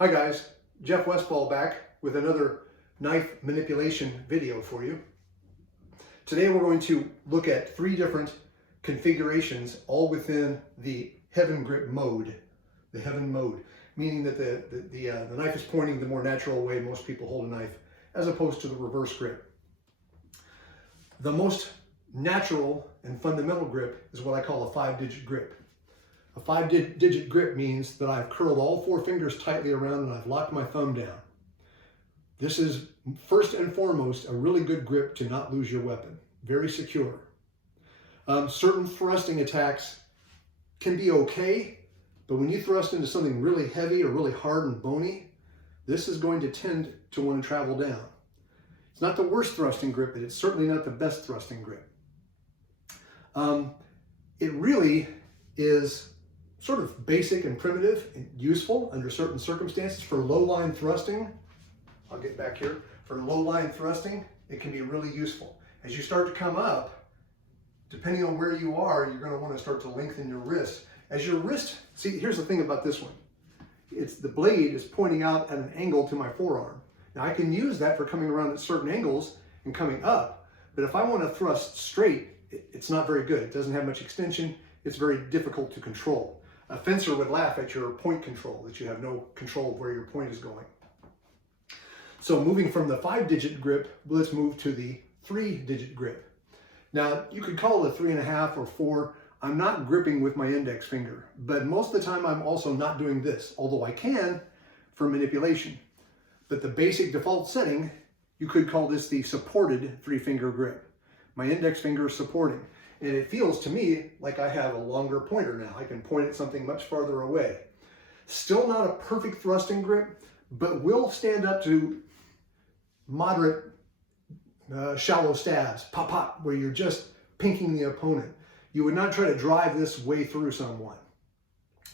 Hi guys, Jeff Westfall back with another knife manipulation video for you. Today we're going to look at 3 different configurations all within the Heaven Grip mode. The Heaven mode, meaning that the knife is pointing the more natural way most people hold a knife as opposed to the reverse grip. The most natural and fundamental grip is what I call a 5-digit grip. A 5-digit grip means that I've curled all 4 fingers tightly around and I've locked my thumb down. This is first and foremost a really good grip to not lose your weapon. Very secure. Certain thrusting attacks can be okay, but when you thrust into something really heavy or really hard and bony, this is going to tend to want to travel down. It's not the worst thrusting grip, but it's certainly not the best thrusting grip. It really is sort of basic and primitive and useful under certain circumstances. For low-line thrusting, I'll get back here, for low-line thrusting, it can be really useful. As you start to come up, depending on where you are, you're going to want to start to lengthen your wrist. As your wrist, see, here's the thing about this one. It's the blade is pointing out at an angle to my forearm. Now I can use that for coming around at certain angles and coming up, but if I want to thrust straight, it's not very good. It doesn't have much extension. It's very difficult to control. A fencer would laugh at your point control, that you have no control of where your point is going. So moving from the 5-digit grip, let's move to the 3-digit grip. Now you could call it a 3.5 or 4. I'm not gripping with my index finger, but most of the time I'm also not doing this, although I can for manipulation. But the basic default setting, you could call this the supported 3-finger grip. My index finger is supporting. And it feels to me like I have a longer pointer now. I can point at something much farther away. Still not a perfect thrusting grip, but will stand up to moderate shallow stabs, pop, pop, where you're just pinking the opponent. You would not try to drive this way through someone.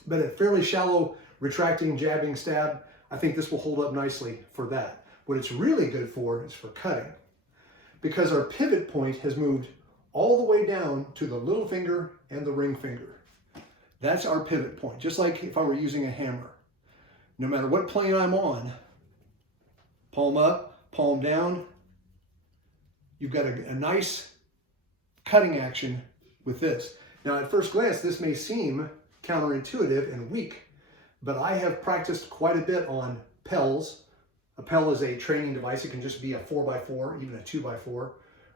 But a fairly shallow retracting, jabbing stab, I think this will hold up nicely for that. What it's really good for is for cutting, because our pivot point has moved all the way down to the little finger and the ring finger. That's our pivot point, just like if I were using a hammer. No matter what plane I'm on, palm up, palm down, you've got a nice cutting action with this. Now at first glance, this may seem counterintuitive and weak, but I have practiced quite a bit on PELs. A PEL is a training device. It can just be a 4x4, even a 2x4.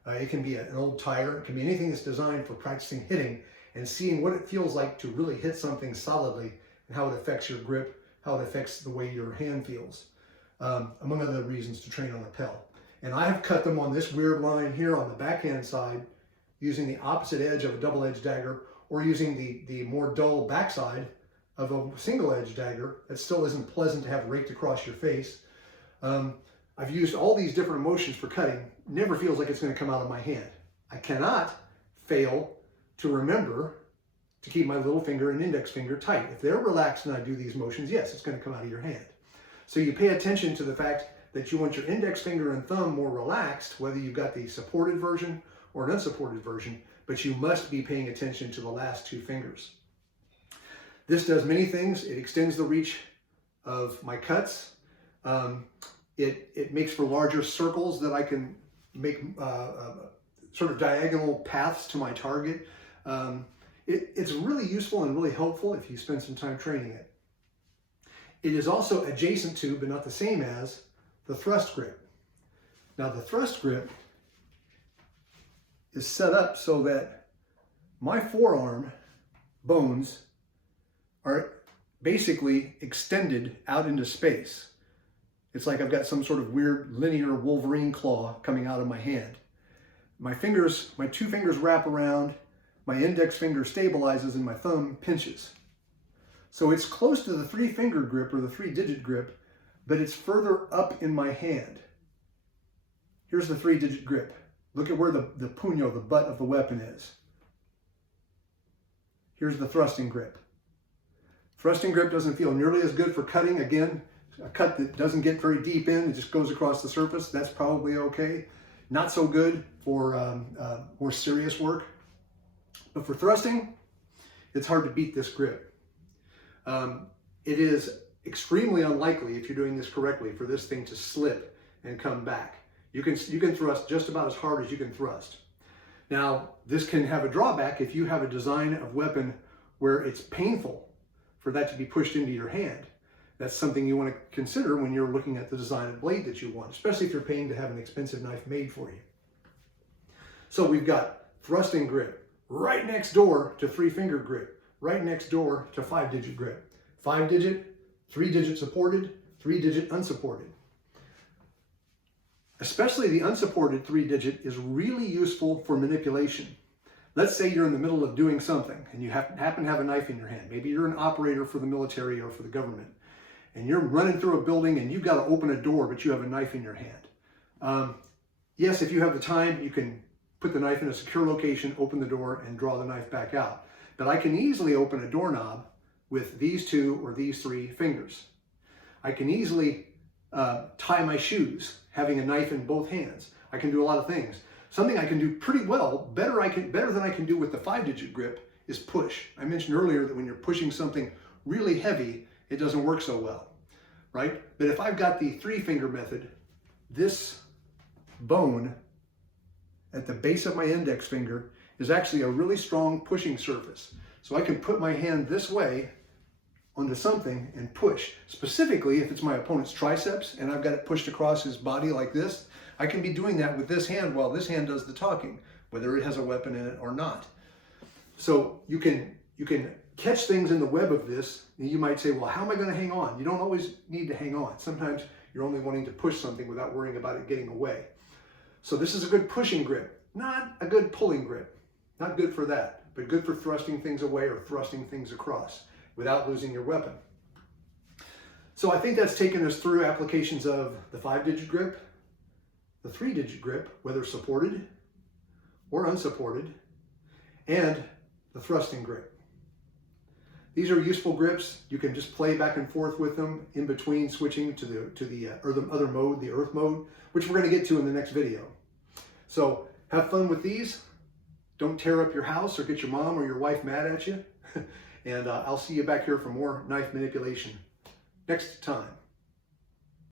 It can be an old tire. It can be anything that's designed for practicing hitting and seeing what it feels like to really hit something solidly and how it affects your grip, how it affects the way your hand feels, among other reasons to train on a PEL. And I have cut them on this weird line here on the backhand side using the opposite edge of a double-edged dagger, or using the more dull backside of a single-edged dagger that still isn't pleasant to have raked across your face. I've used all these different motions for cutting. Never feels like it's going to come out of my hand. I cannot fail to remember to keep my little finger and index finger tight. If they're relaxed and I do these motions, yes, it's going to come out of your hand. So you pay attention to the fact that you want your index finger and thumb more relaxed, whether you've got the supported version or an unsupported version, but you must be paying attention to the last 2 fingers. This does many things. It extends the reach of my cuts. It makes for larger circles that I can make sort of diagonal paths to my target. It's really useful and really helpful if you spend some time training it. It is also adjacent to, but not the same as, the thrust grip. Now the thrust grip is set up so that my forearm bones are basically extended out into space. It's like I've got some sort of weird linear Wolverine claw coming out of my hand. My 2 fingers wrap around, my index finger stabilizes, and my thumb pinches. So it's close to the 3-finger grip or the 3-digit grip, but it's further up in my hand. Here's the 3-digit grip. Look at where the puño, the butt of the weapon is. Here's the thrusting grip. Thrusting grip doesn't feel nearly as good for cutting. Again, a cut that doesn't get very deep in, it just goes across the surface, that's probably okay. Not so good for more serious work. But for thrusting, it's hard to beat this grip. It is extremely unlikely, if you're doing this correctly, for this thing to slip and come back. You can thrust just about as hard as you can thrust. Now, this can have a drawback if you have a design of weapon where it's painful for that to be pushed into your hand. That's something you want to consider when you're looking at the design of blade that you want, especially if you're paying to have an expensive knife made for you. So we've got thrusting grip right next door to 3-finger grip, right next door to 5-digit grip. 5-digit, 3-digit supported, 3-digit unsupported. Especially the unsupported 3-digit is really useful for manipulation. Let's say you're in the middle of doing something and you happen to have a knife in your hand. Maybe you're an operator for the military or for the government, and you're running through a building and you've got to open a door, but you have a knife in your hand. Yes, if you have the time, you can put the knife in a secure location, open the door, and draw the knife back out. But I can easily open a doorknob with these 2 or these 3 fingers. I can easily tie my shoes, having a knife in both hands. I can do a lot of things. Something I can do pretty well, better than I can do with the 5-digit grip, is push. I mentioned earlier that when you're pushing something really heavy, it doesn't work so well, right? But if I've got the 3-finger method, this bone at the base of my index finger is actually a really strong pushing surface. So I can put my hand this way onto something and push. Specifically, if it's my opponent's triceps and I've got it pushed across his body like this, I can be doing that with this hand while this hand does the talking, whether it has a weapon in it or not. So you can catch things in the web of this, and you might say, well, how am I going to hang on? You don't always need to hang on. Sometimes you're only wanting to push something without worrying about it getting away. So this is a good pushing grip, not a good pulling grip. Not good for that, but good for thrusting things away or thrusting things across without losing your weapon. So I think that's taken us through applications of the 5-digit grip, the 3-digit grip, whether supported or unsupported, and the thrusting grip. These are useful grips. You can just play back and forth with them in between switching to the other mode, the earth mode, which we're going to get to in the next video. So have fun with these. Don't tear up your house or get your mom or your wife mad at you. And I'll see you back here for more knife manipulation next time.